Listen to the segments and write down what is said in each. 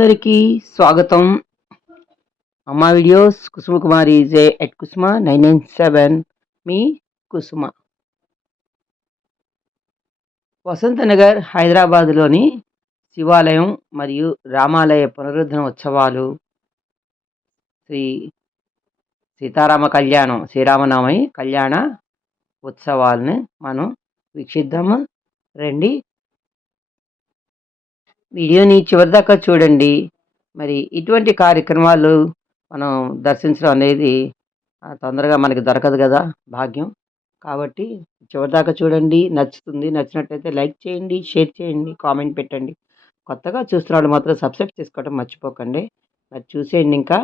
అందరికీ స్వాగతం. అమ్మ videos Kusuma Kumari J at Kusuma nine nine seven మీ కుసుమ. వసంతనగర్ హైదరాబాదులోని శివాలయం మరియు రామాలయ పునరుద్ధరణ ఉత్సవాలు శ్రీ సీతారామ కళ్యాణం శ్రీరామనవమి కళ్యాణ ఉత్సవాలను మనం వీక్షిద్దాము. రండి వీడియోని చివరిదాకా చూడండి. మరి ఇటువంటి కార్యక్రమాలు మనం దర్శించడం అనేది తొందరగా మనకి దొరకదు కదా భాగ్యం. కాబట్టి చివరిదాకా చూడండి. నచ్చుతుంది నచ్చినట్టయితే లైక్ చేయండి షేర్ చేయండి కామెంట్ పెట్టండి. కొత్తగా చూస్తున్న వాళ్ళు మాత్రం సబ్స్క్రైబ్ చేసుకోవడం మర్చిపోకండి. మరి చూసేయండి ఇంకా.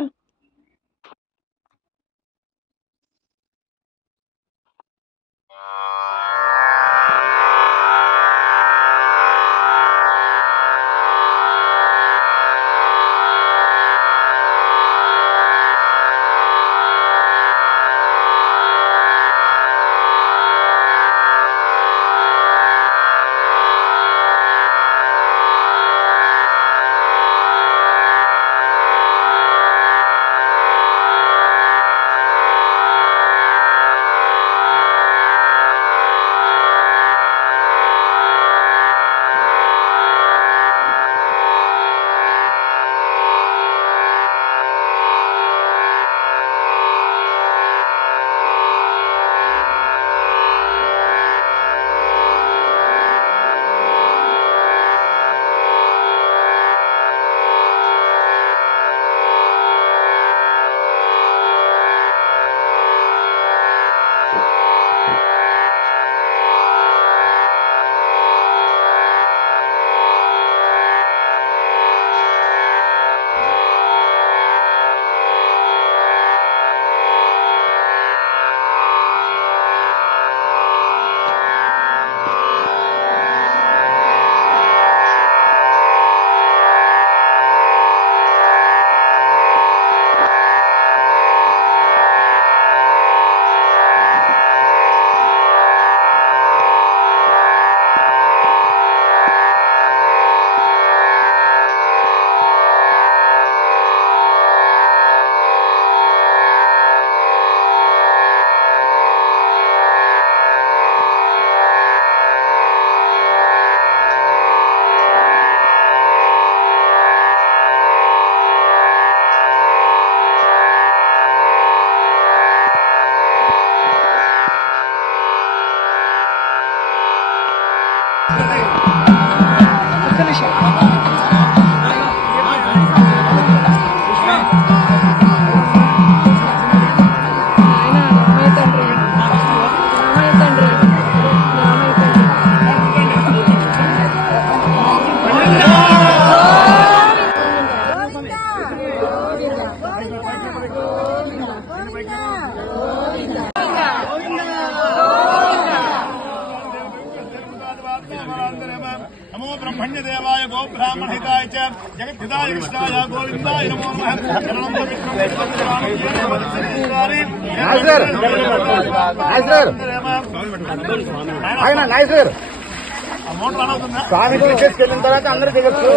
స్వామి వెళ్ళిన తర్వాత అందరూ దిగచ్చు.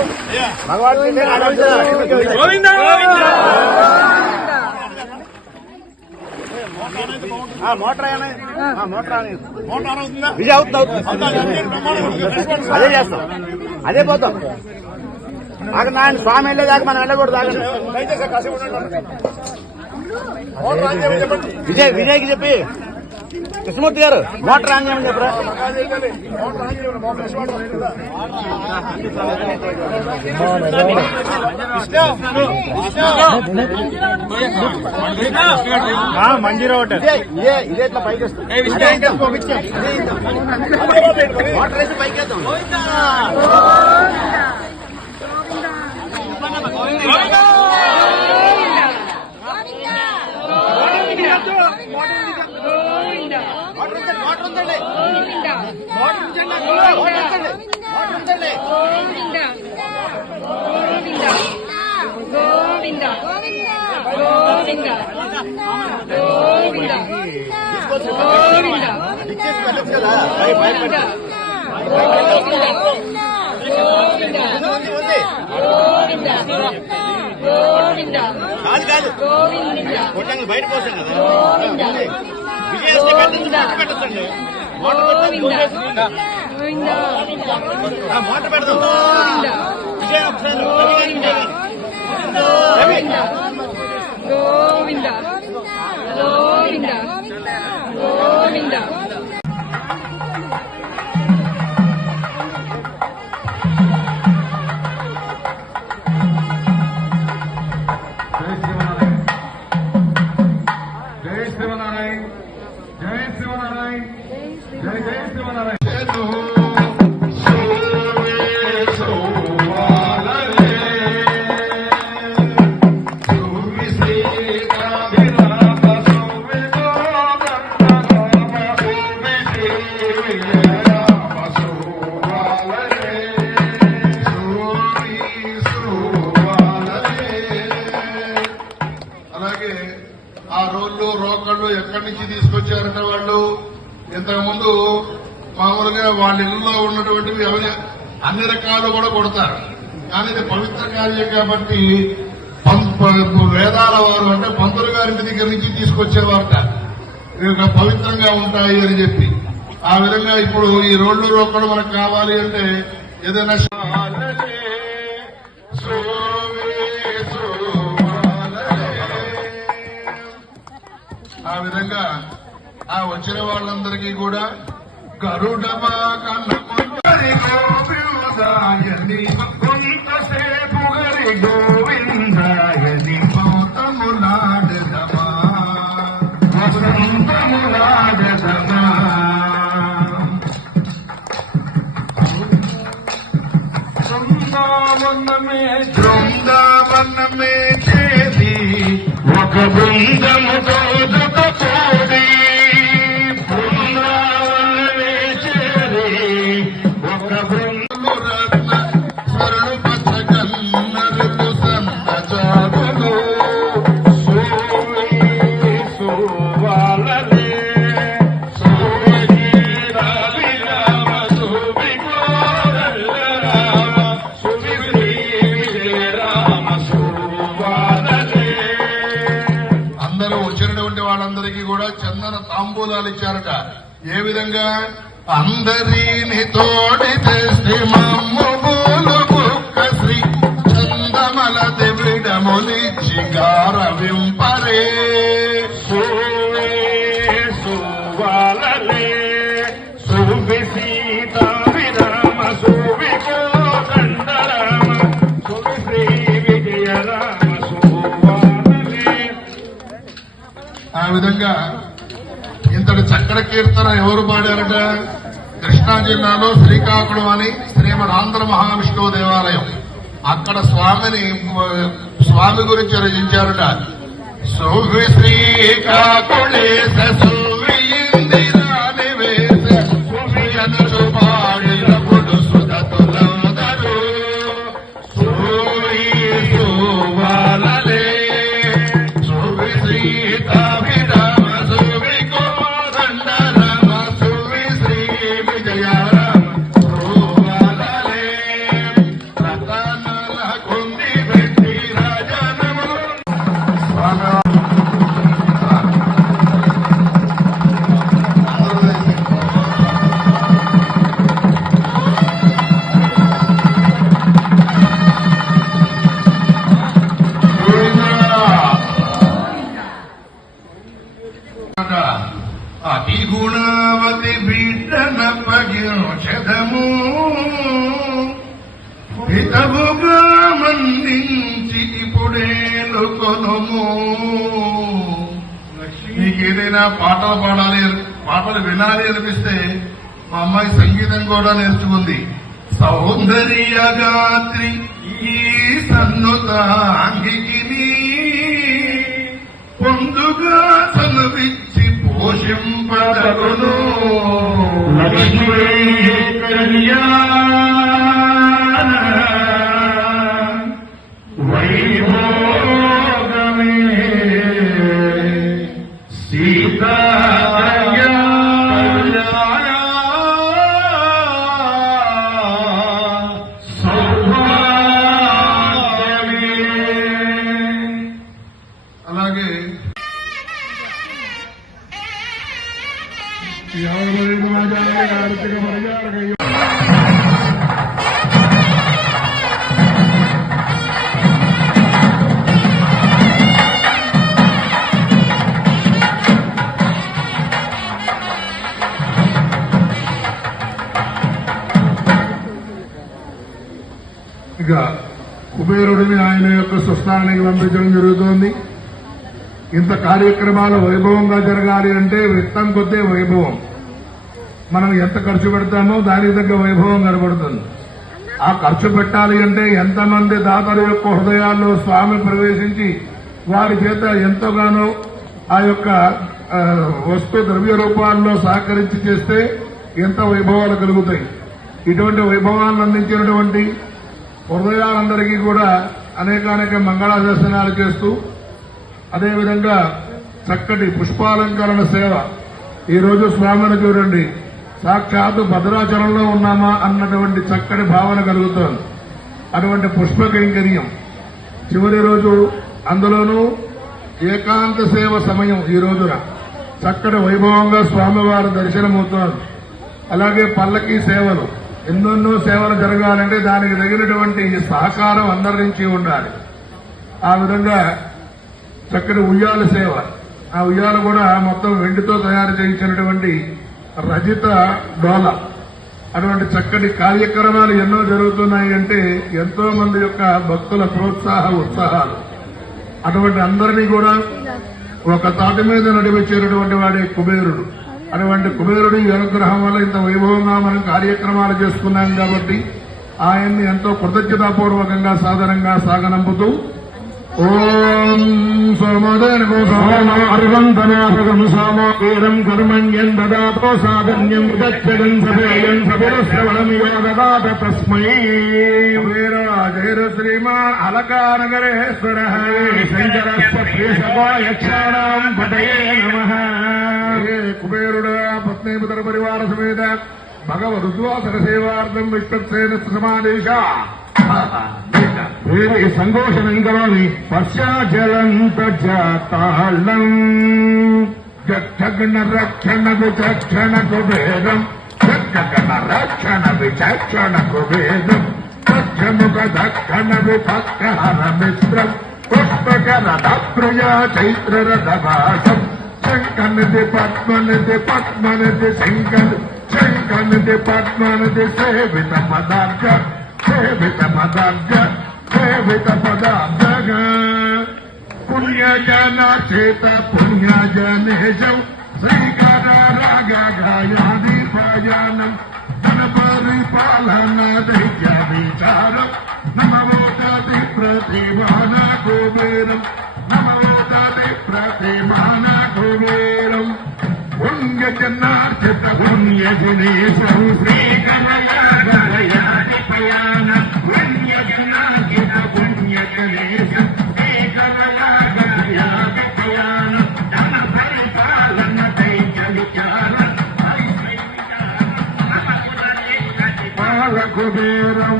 మోటార్ మోటార్ విజయ్ అవుతుంది అవుతుంది. బ్రహ్మాండంగా అదే చేస్తాం. అదే పోతాం. ఆగండి ఆయన స్వామి వెళ్ళేదాకా మనం వెళ్ళకూడదు ఆగండి. విజయ్ విజయ్కి చెప్పి. కృష్ణమూర్తి గారు మోటార్ ఆన్ చేయమని చెప్పరా. మంజీరా ఇదే ఇదే ఇట్లా పైకి. మోటార్ వేసి పైకి వేద్దాం ఉంచండి, మోటార్ ఉంచండి. మోటార్ ఉంచండి. మోటార్ ఉంచండి. మోటార్ ఉంచండి. గోవింద గోవింద గోవింద గోవింద ఇచ్చేసి వెళ్ళొచ్చు కాదు కాదు కొట్టంగా బయట పోతాం కదా విజయశ్రీ కట్టించి పెట్టండి మోట పెడదాం విజయ ఒకసారి రవి. గోవింద గోవింద గోవింద కార్యం కాబట్టి వేదాల వారు అంటే పంతులు గారి దగ్గర నుంచి తీసుకొచ్చేవారట. పవిత్రంగా ఉంటాయి అని చెప్పి. ఆ విధంగా ఇప్పుడు ఈ రోడ్లు రోకడం మనకు కావాలి అంటే ఏదైనా ఆ విధంగా ఆ వచ్చిన వాళ్ళందరికీ కూడా గరుడమా కన్నరి గోవిందాయని బృందావనమే బృందావనమే చేసి ఒక బృందముతో సువాలలే సువి సీత విరామ సువి కోదండరామ సువి శ్రీ సువాలలే ఆ విధంగా ఇంతటి చక్కటి కీర్తన ఎవరు పాడారట? కృష్ణా జిల్లాలో శ్రీకాకుళం అని శ్రీమద్ ఆంధ్ర మహావిష్ణువు దేవాలయం. అక్కడ స్వామిని స్వామి గురించి రచించారట. సౌవి శ్రీకాకుళే విజయ కూడా నేర్చుకుంది సౌందర్య గాత్రి ఈ సన్నుతాంగికి పొందుగా తనవిచ్చి పోషింపదగును. లక్ష్మీ కళ్యాణ యొక్క స్వస్థానానికి పంపించడం జరుగుతోంది. ఇంత కార్యక్రమాలు వైభవంగా జరగాలి అంటే విత్తం కొద్దే వైభవం. మనం ఎంత ఖర్చు పెడతామో దానికి తగ్గ వైభవం కనబడుతుంది. ఆ ఖర్చు పెట్టాలి అంటే ఎంతమంది దాతల యొక్క హృదయాల్లో స్వామి ప్రవేశించి వారి చేత ఎంతగానో ఆ యొక్క వస్తు ద్రవ్య రూపాల్లో సహకరించి చేస్తే ఎంత వైభవాలు కలుగుతాయి. ఇటువంటి వైభవాలను అందించినటువంటి హృదయాలందరికీ కూడా అనేకానేక మంగళాశాసనాలు చేస్తూ అదేవిధంగా చక్కటి పుష్పాలంకరణ సేవ. ఈరోజు స్వామిని చూడండి. సాక్షాత్ భద్రాచలంలో ఉన్నామా అన్నటువంటి చక్కటి భావన కలుగుతోంది. అటువంటి పుష్ప కైంకర్యం చివరి రోజు అందులోనూ ఏకాంత సేవ సమయం ఈ రోజున. చక్కటి వైభవంగా స్వామివారి దర్శనమవుతోంది. అలాగే పల్లకీ సేవలు. ఎన్నెన్నో సేవలు జరగాలంటే దానికి తగినటువంటి సహకారం అందరి నుంచి ఉండాలి. ఆ విధంగా చక్కటి ఉయ్యాల సేవ. ఆ ఉయ్యాల కూడా మొత్తం వెండితో తయారు చేయించినటువంటి రజిత డోల. అటువంటి చక్కటి కార్యక్రమాలు ఎన్నో జరుగుతున్నాయి అంటే ఎంతో మంది యొక్క భక్తుల ప్రోత్సాహ ఉత్సాహాలు. అటువంటి అందరినీ కూడా ఒక తాటి మీద నడిపించేటటువంటి వాడే కుబేరుడు. అటువంటి కుబేరుడి అనుగ్రహం వల్ల ఇంత వైభవంగా మనం కార్యక్రమాలు చేసుకున్నాం కాబట్టి ఆయన్ని ఎంతో కృతజ్ఞతాపూర్వకంగా సాధనంగా సాగనంపుతూ र्वन्तनाभगम् सामावीरम् कर्मण्यम् ददातो साधन्यम् गच्छगम् सभेयम् सभुरश्रवणमिव ददात तस्मै वेराजेर श्रीमान् अलकानगरेश्वरः शङ्करस्वयक्षाणाम् पतये नमः हे कुबेरुड पत्नीपुतरपरिवारसमेत भगवद्वासरसेवार्थम् विश्वक्सेन समादेशा சங்கோஷனங்களும் பஷாஜலந்தஜாத்தாளம் ஜக்ஷகண ரக்ஷண விசக்ஷண குபேரம் ஜக்ஷகண ரக்ஷண விசக்ஷண குபேரம் தட்சமுக தட்சண விபக்ஷரமிஸ்ரம் புஷ்பகரதப்ரியா சைத்ரரதவாசம் சங்கனதி பத்மனதி பத்மனதி சங்கன் சங்கனதி பத்மனதி சேவித பதார்த்தம் सेवित पदम जग सेवित पदम पुण्य जन चेत पुण्य जनेशौ श्रीकर राग गायादि पयानम धन परिपालन दैत्य विचार नमो तदि प्रतिमान कुबेरम नमो तदि प्रतिमान पुण्य जनार्चित पुण्य जनेशौ श्रीकर కుబేరం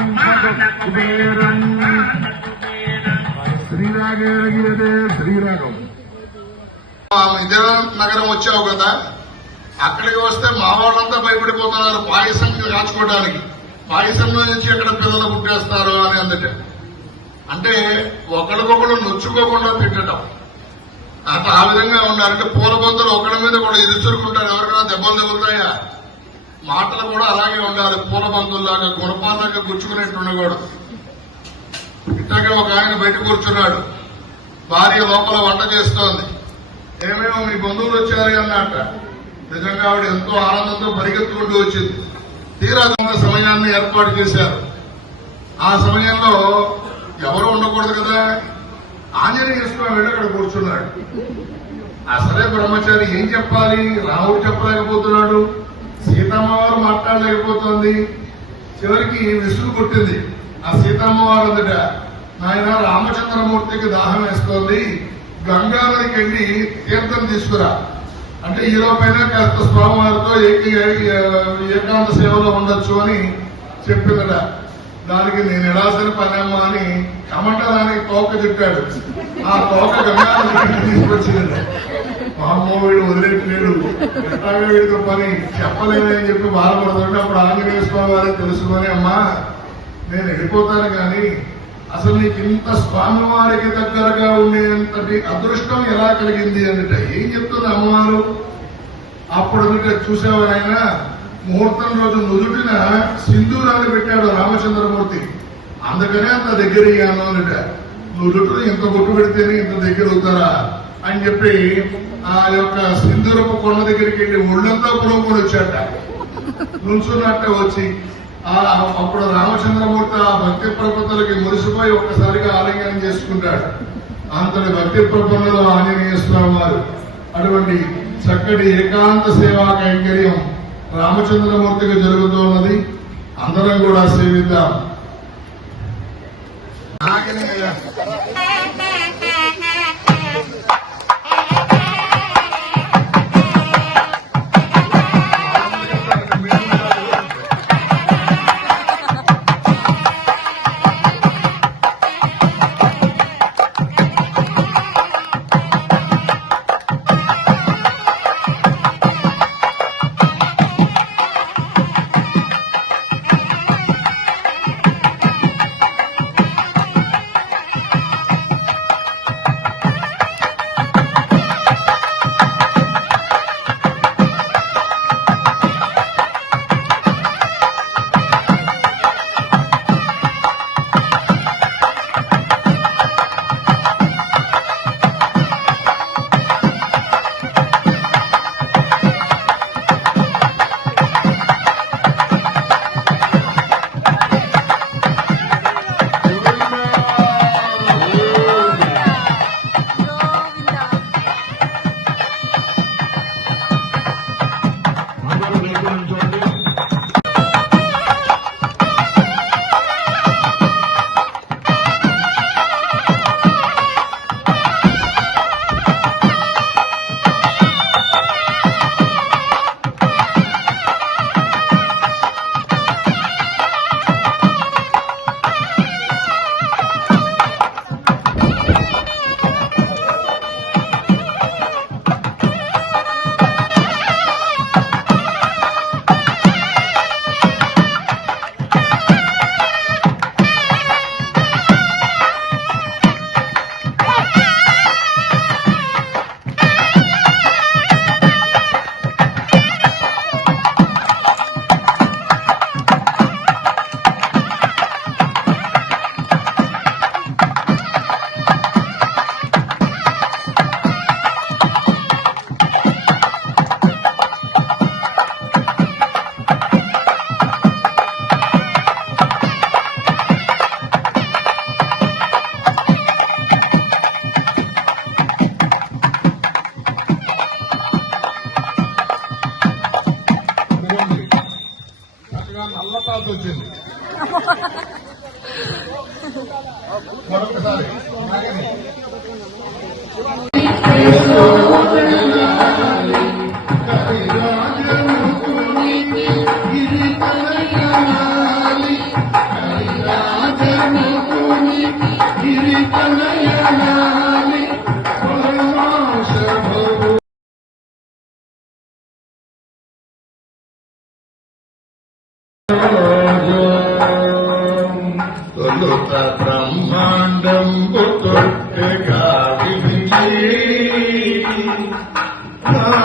కుబేరం శ్రీరాగేరగిరదే శ్రీరాగం. ఇదే నగరం వచ్చావు కదా అక్కడికి వస్తే మా వాళ్ళంతా భయపడిపోతున్నారు పాయసం కాచుకోవడానికి పాయసంలో నుంచి ఎక్కడ పిల్లలు పుట్టేస్తారు అని అందట అంటే ఒకరికొకరు నొచ్చుకోకుండా తిట్టడం అట్లా ఆ విధంగా ఉన్నారంటే పూల బొంతలు ఒకరి మీద కూడా ఇరుచురుకుంటారు. ఎవరికైనా దెబ్బలు తగులుతాయా? మాటలు కూడా అలాగే ఉండాలి. పూల బంతుల్లాగా గుణపాలంగా గుచ్చుకునేట్టు ఉండకూడదు. ఇట్లాగే ఒక ఆయన బయట కూర్చున్నాడు. భార్య లోపల వంట చేస్తోంది. ఏమేమో మీ బంధువులు వచ్చారు అన్నట్ట. నిజంగా ఆవిడ ఎంతో ఆనందంతో పరిగెత్తుకుంటూ వచ్చింది. తీరా సమయాన్ని ఏర్పాటు చేశారు. ఆ సమయంలో ఎవరు ఉండకూడదు కదా? ఆంజనేయ స్వామి వెళ్ళి అక్కడ కూర్చున్నాడు. అసలే బ్రహ్మచారి ఏం చెప్పాలి? రాముడు చెప్పలేకపోతున్నాడు. సీతమ్మవారు మాట్లాడలేకపోతుంది. చివరికి విసుగు కొట్టింది ఆ సీతమ్మవారు అందట నాయన రామచంద్రమూర్తికి దాహం వేస్తోంది. గంగానదికి వెళ్ళి తీర్థం తీసుకురా. అంటే ఈ లోపైనా కాస్త స్వామివారితో ఏక- ఏకాంత సేవలో ఉండొచ్చు అని చెప్పిందట దానికి నేను ఎడాల్సిన పనమ్మా అని కమంటదానికి తోక చెప్పాడు ఆ తోక గంగా నదికి మా అమ్మ వీడు వదిలేట్లేడు. ఎట్లాగే వీడితో పని చెప్పలేదని చెప్పి బాధపడుతుంటే అప్పుడు ఆంజనేయ స్వామి వారికి తెలుసుకొని అమ్మా నేను వెళ్ళిపోతాను కానీ అసలు నీకు ఇంత స్వామి వారికి దగ్గరగా ఉండేంతటి అదృష్టం ఎలా కలిగింది అంటే ఏం చెప్తుంది అమ్మవారు? అప్పుడు అందుకే చూసేవారైనా ముహూర్తం రోజు నుదుటిన సింధూరాన్ని పెట్టాడు రామచంద్రమూర్తి. అందుకనే అంత దగ్గర అయ్యాను అన్నట నుదుటిని ఇంత బొట్టు పెడితేనే ఇంత దగ్గర అవుతారా అని చెప్పి ఆ యొక్క సింధూరపు కొండ దగ్గరికి వెళ్ళి ఒళ్ళంతా కూడా వచ్చాట. నుంచున్నట్టే వచ్చి అప్పుడు రామచంద్రమూర్తి ఆ భక్తి ప్రపత్తులకి మురిసిపోయి ఒక్కసారిగా ఆలింగనం చేసుకుంటాడు. అంతటి భక్తి ప్రపంచంలో ఆంజనేయ స్వామి వారు. అటువంటి చక్కటి ఏకాంత సేవా కైంకర్యం రామచంద్రమూర్తికి జరుగుతున్నది. అందరం కూడా సేవిద్దాం. ఆంజనేయ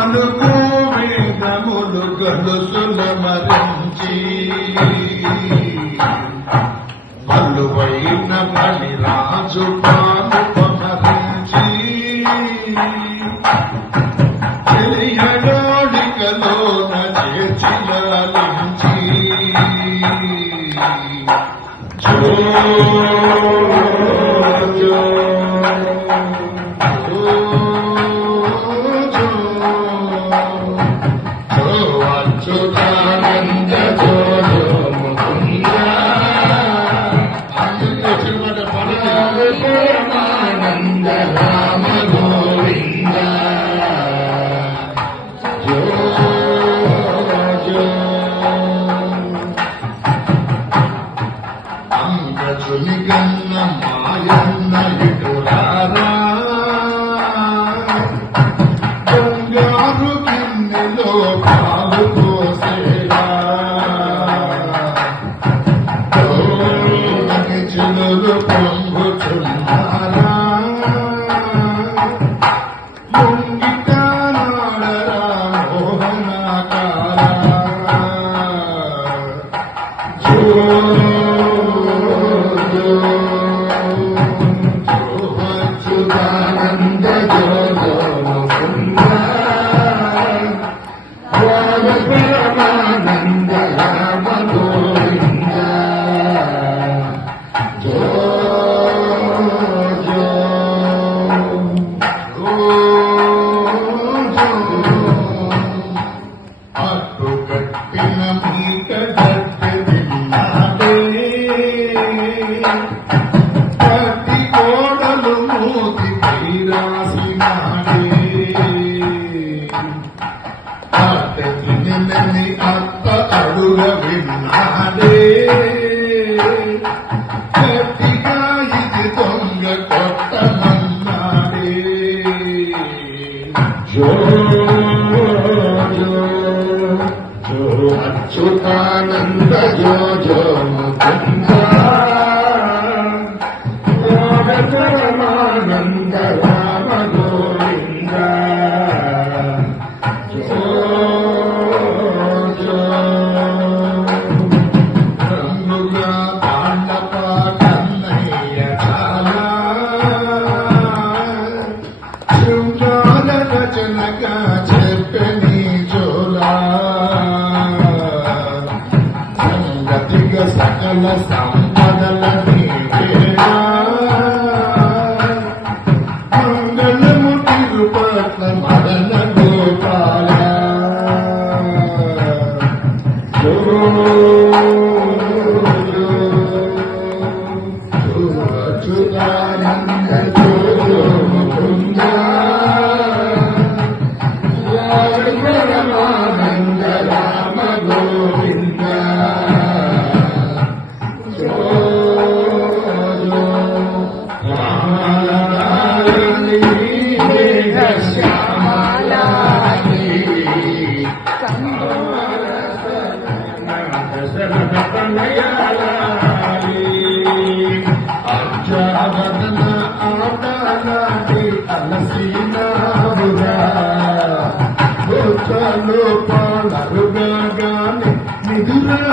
నాలుగు వేదములు గడుసుల మరించి. పలువైన పని రాజు ಪರಮಾನಂದ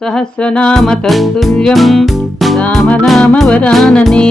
सहस्रनामतत्तुल्यं रामनामवरानने